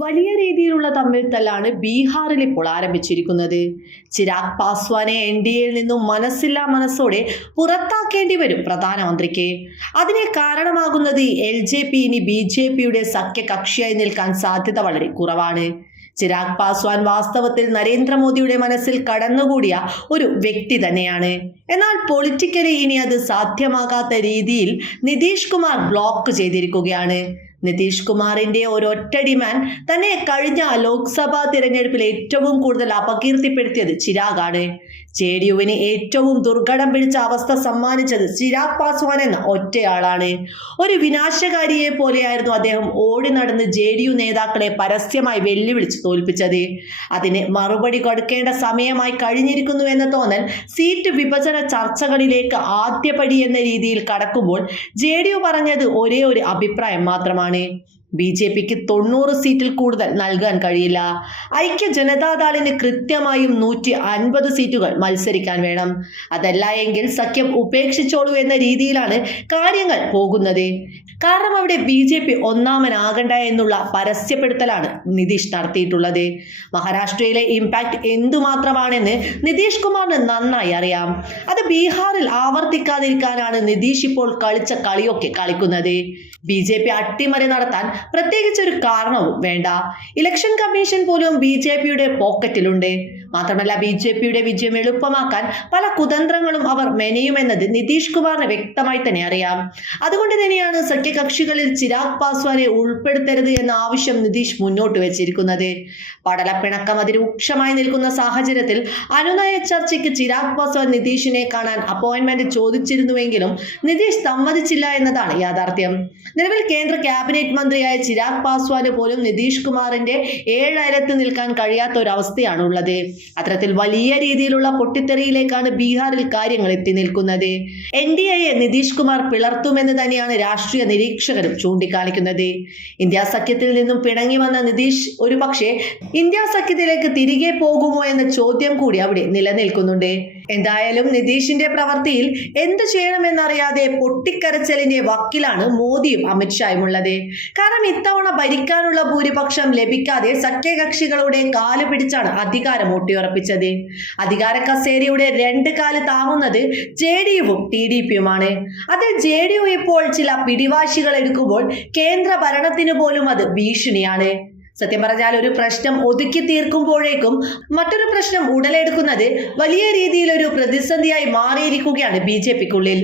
വലിയ രീതിയിലുള്ള തമ്മിൽ തല്ലാണ് ബീഹാറിൽ ഇപ്പോൾ ആരംഭിച്ചിരിക്കുന്നത്. ചിരാഗ് പാസ്വാനെ എൻ ഡി എയിൽ നിന്നും മനസ്സില്ലാ മനസ്സോടെ പുറത്താക്കേണ്ടി വരും പ്രധാനമന്ത്രിക്ക്. അതിനെ കാരണമാകുന്നത് എൽ ജെ പി ഇനി ബി ജെ പിയുടെ സഖ്യകക്ഷിയായി നിൽക്കാൻ സാധ്യത വളരെ കുറവാണ്. ചിരാഗ് പാസ്വാൻ വാസ്തവത്തിൽ നരേന്ദ്രമോദിയുടെ മനസ്സിൽ കടന്നുകൂടിയ ഒരു വ്യക്തി തന്നെയാണ്. എന്നാൽ പൊളിറ്റിക്കലി ഇനി അത് സാധ്യമാകാത്ത രീതിയിൽ നിതീഷ് കുമാർ ബ്ലോക്ക് ചെയ്തിരിക്കുകയാണ്. നിതീഷ് കുമാറിന്റെ ഒരൊറ്റ ഡിമാൻഡ് തന്നെ കഴിഞ്ഞ ലോക്സഭാ തിരഞ്ഞെടുപ്പിൽ ഏറ്റവും കൂടുതൽ അപകീർത്തിപ്പെടുത്തിയത് ചിരാഗാണ്. ജെ ഡി യുവിന് ഏറ്റവും ദുർഘടം പിടിച്ച അവസ്ഥ സമ്മാനിച്ചത് ചിരാഗ് പാസ്വാൻ എന്ന ഒറ്റയാളാണ്. ഒരു വിനാശകാരിയെ പോലെയായിരുന്നു അദ്ദേഹം ഓടി നടന്ന് ജെ ഡി യു നേതാക്കളെ പരസ്യമായി വെല്ലുവിളിച്ച് തോൽപ്പിച്ചത്. അതിന് മറുപടി കൊടുക്കേണ്ട സമയമായി കഴിഞ്ഞിരിക്കുന്നു എന്ന തോന്നൽ സീറ്റ് വിഭജന ചർച്ചകളിലേക്ക് ആദ്യപടി എന്ന രീതിയിൽ കടക്കുമ്പോൾ ജെ ഡി യു പറഞ്ഞത് ഒരേ ഒരു അഭിപ്രായം മാത്രമാണ്. ബി ജെ പിക്ക് തൊണ്ണൂറ് സീറ്റിൽ കൂടുതൽ നൽകാൻ കഴിയില്ല. ഐക്യ ജനതാദളിന് കൃത്യമായും നൂറ്റി അൻപത് സീറ്റുകൾ മത്സരിക്കാൻ വേണം. അതല്ല എങ്കിൽ സഖ്യം ഉപേക്ഷിച്ചോളൂ എന്ന രീതിയിലാണ് കാര്യങ്ങൾ പോകുന്നത്. കാരണം അവിടെ ബി ജെ പി ഒന്നാമനാകണ്ട എന്നുള്ള പരസ്യപ്പെടുത്തലാണ് നിതീഷ് നടത്തിയിട്ടുള്ളത്. മഹാരാഷ്ട്രയിലെ ഇമ്പാക്ട് എന്തുമാത്രമാണെന്ന് നിതീഷ് കുമാറിന് നന്നായി അറിയാം. അത് ബീഹാറിൽ ആവർത്തിക്കാതിരിക്കാനാണ് നിതീഷ് ഇപ്പോൾ കളിച്ച കളിയൊക്കെ കളിക്കുന്നത്. ബി ജെ പി അട്ടിമറി നടത്താൻ പ്രത്യേകിച്ച് ഒരു കാരണവും വേണ്ട. ഇലക്ഷൻ കമ്മീഷൻ പോലും ബി ജെ പിയുടെ പോക്കറ്റിലുണ്ട്. മാത്രമല്ല ബി ജെ പിയുടെ വിജയം എളുപ്പമാക്കാൻ പല കുതന്ത്രങ്ങളും അവർ മെനയുമെന്നത് നിതീഷ് കുമാറിന് വ്യക്തമായി തന്നെ അറിയാം. അതുകൊണ്ട് തന്നെയാണ് സഖ്യകക്ഷികളിൽ ചിരാഗ് പാസ്വാനെ ഉൾപ്പെടുത്തരുത് എന്ന ആവശ്യം നിതീഷ് മുന്നോട്ട് വെച്ചിരിക്കുന്നത്. പടലപ്പിണക്കം അതിരൂക്ഷമായി നിൽക്കുന്ന സാഹചര്യത്തിൽ അനുനയ ചർച്ചയ്ക്ക് ചിരാഗ് പാസ്വാൻ നിതീഷിനെ കാണാൻ അപ്പോയിന്റ്മെന്റ് ചോദിച്ചിരുന്നുവെങ്കിലും നിതീഷ് സമ്മതിച്ചില്ല എന്നതാണ് യാഥാർത്ഥ്യം. നിലവിൽ കേന്ദ്ര ക്യാബിനറ്റ് മന്ത്രിയായ ചിരാഗ് പാസ്വാന് പോലും നിതീഷ് കുമാറിന്റെ ഏഴരത്ത് നിൽക്കാൻ കഴിയാത്ത ഒരു അവസ്ഥയാണ് ഉള്ളത് അത്തരത്തിൽ വലിയ രീതിയിലുള്ള പൊട്ടിത്തെറിയിലേക്കാണ് ബീഹാറിൽ കാര്യങ്ങൾ എത്തി നിൽക്കുന്നത്. എൻ ഡി എയെ നിതീഷ് കുമാർ പിളർത്തുമെന്ന് തന്നെയാണ് രാഷ്ട്രീയ നിരീക്ഷകരും ചൂണ്ടിക്കാണിക്കുന്നത്. ഇന്ത്യ സഖ്യത്തിൽ നിന്നും പിണങ്ങി വന്ന നിതീഷ് ഒരുപക്ഷെ ഇന്ത്യ സഖ്യത്തിലേക്ക് തിരികെ പോകുമോ എന്ന ചോദ്യം കൂടി അവിടെ നിലനിൽക്കുന്നുണ്ട്. എന്തായാലും നിതീഷിന്റെ പ്രവൃത്തിയിൽ എന്ത് ചെയ്യണമെന്നറിയാതെ പൊട്ടിക്കരച്ചലിന്റെ വക്കിലാണ് മോദിയും അമിത്ഷായും ഉള്ളത് കാരണം ഇത്തവണ ഭരിക്കാനുള്ള ഭൂരിപക്ഷം ലഭിക്കാതെ സഖ്യകക്ഷികളുടെ കാൽ പിടിച്ചാണ് അധികാരം ഊട്ടിയുറപ്പിച്ചത്. അധികാര കസേരയുടെ രണ്ട് കാൽ താങ്ങുന്നത് ജെ ഡി യുവും ടി ഡി പിയുമാണ്. അതിൽ ജെ ഡി യു ഇപ്പോൾ ചില പിടിവാശികൾ എടുക്കുമ്പോൾ കേന്ദ്ര ഭരണത്തിന് പോലും അത് ഭീഷണിയാണ്. സത്യം പറഞ്ഞാൽ ഒരു പ്രശ്നം ഒതുക്കി തീർക്കുമ്പോഴേക്കും മറ്റൊരു പ്രശ്നം ഉടലെടുക്കുന്നത് വലിയ രീതിയിൽ ഒരു പ്രതിസന്ധിയായി മാറിയിരിക്കുകയാണ് ബി ജെ പിക്കുള്ളിൽ.